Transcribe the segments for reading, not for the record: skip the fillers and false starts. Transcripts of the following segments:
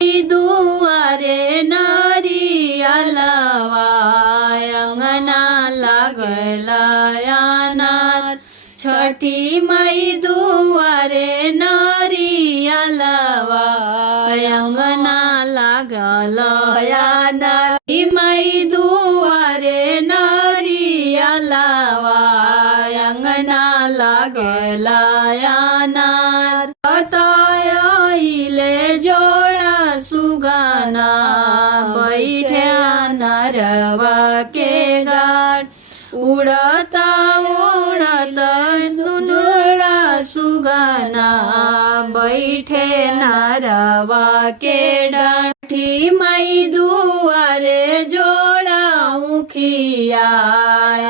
दुआरे नरियलवा अंगना लागला अनार। छठी माई दुआरे नरियलवा अंगना लागल अनार। माई दुआरे नरियलवा अंगना लागल अनार। बताइले जोड़ा सुगना बैठे नरवा के गाड़। उड़ता उड़ता सुनुड़ा सुगना बैठे नरवा के डाँठ। माई दुआरे जोड़ा उखिया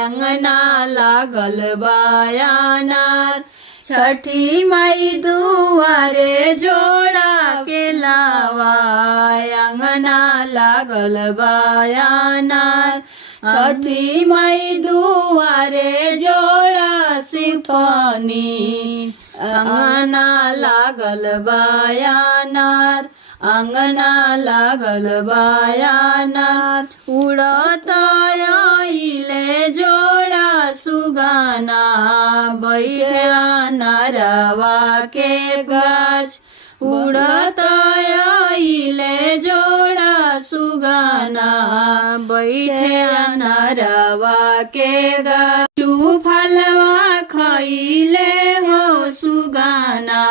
अंगना लागल अनार। छठी माई दुआरे जोड़ा के लावा अंगना लागल अनार। छठी माई दुआरे जोड़ा सिफनी अंगना लागल अनार। अंगना लागल अनार। उड़ता आइले जोड़ा सुगना बैठे नरवा के गाछ। उड़ता आइले जोड़ा सुगना बैठे नरवा के गाछ। फलवा खइले हो सुगना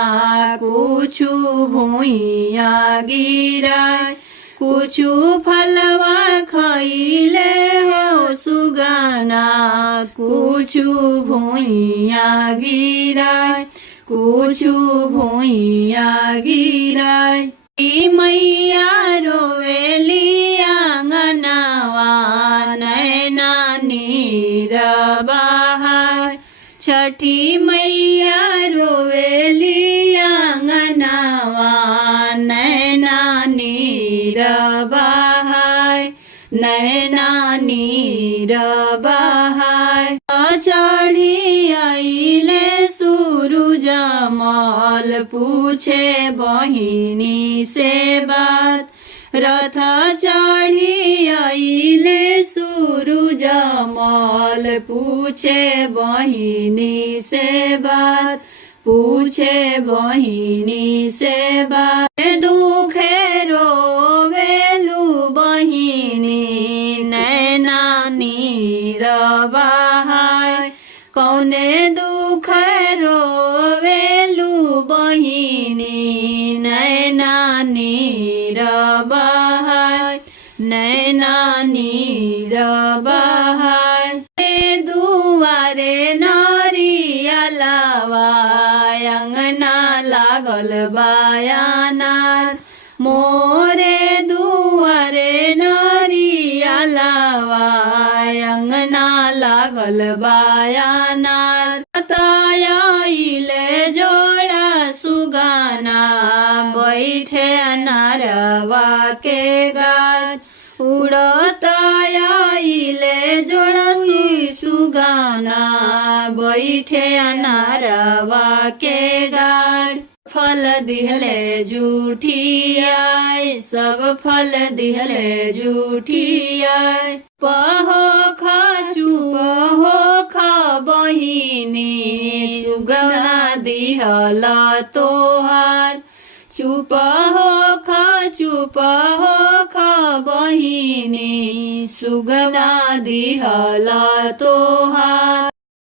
कुछु भुइया गिराय। कुछु फलवा खइले हो सुगना कुछु भुइया गिराय। कुछु भुइया गिराय। मैया रोवेली आंगनवा नैना नीर बहाय। छठी मैया रोवेली आंगनवा नैना नीर बहाय। नैना नीर बहाय। चढ़ी आइले सूरज मल पूछे बहिनी से बात। रथ चढ़ी आइले सूरज मल पूछे बहिनी से बात। पूछे बहिनी से बात। दुखे रोवेलु बहिनी नैना नीर बहाय। कौने दुख रोवेलु बहिनी नैना नीर बहाय। नैना नीर बहाय। दुआरे नरियलवा अंगना लागल अनार। मोरे दुआरे नरियलवा अंगना लागल अनार। बताइले जोड़ा सुगना बैठे नरवा के गाछ। उड़ता आइले जोड़ा सुगना बैठे नरवा के गाछ। फल दिहले जूठियाय सब फल दिहले जूठियाय। पहो खा चुपहो खा बहिनी सुगना दिहला तोहार। चुपहो खा बहिनी सुगना दिहला तोहार।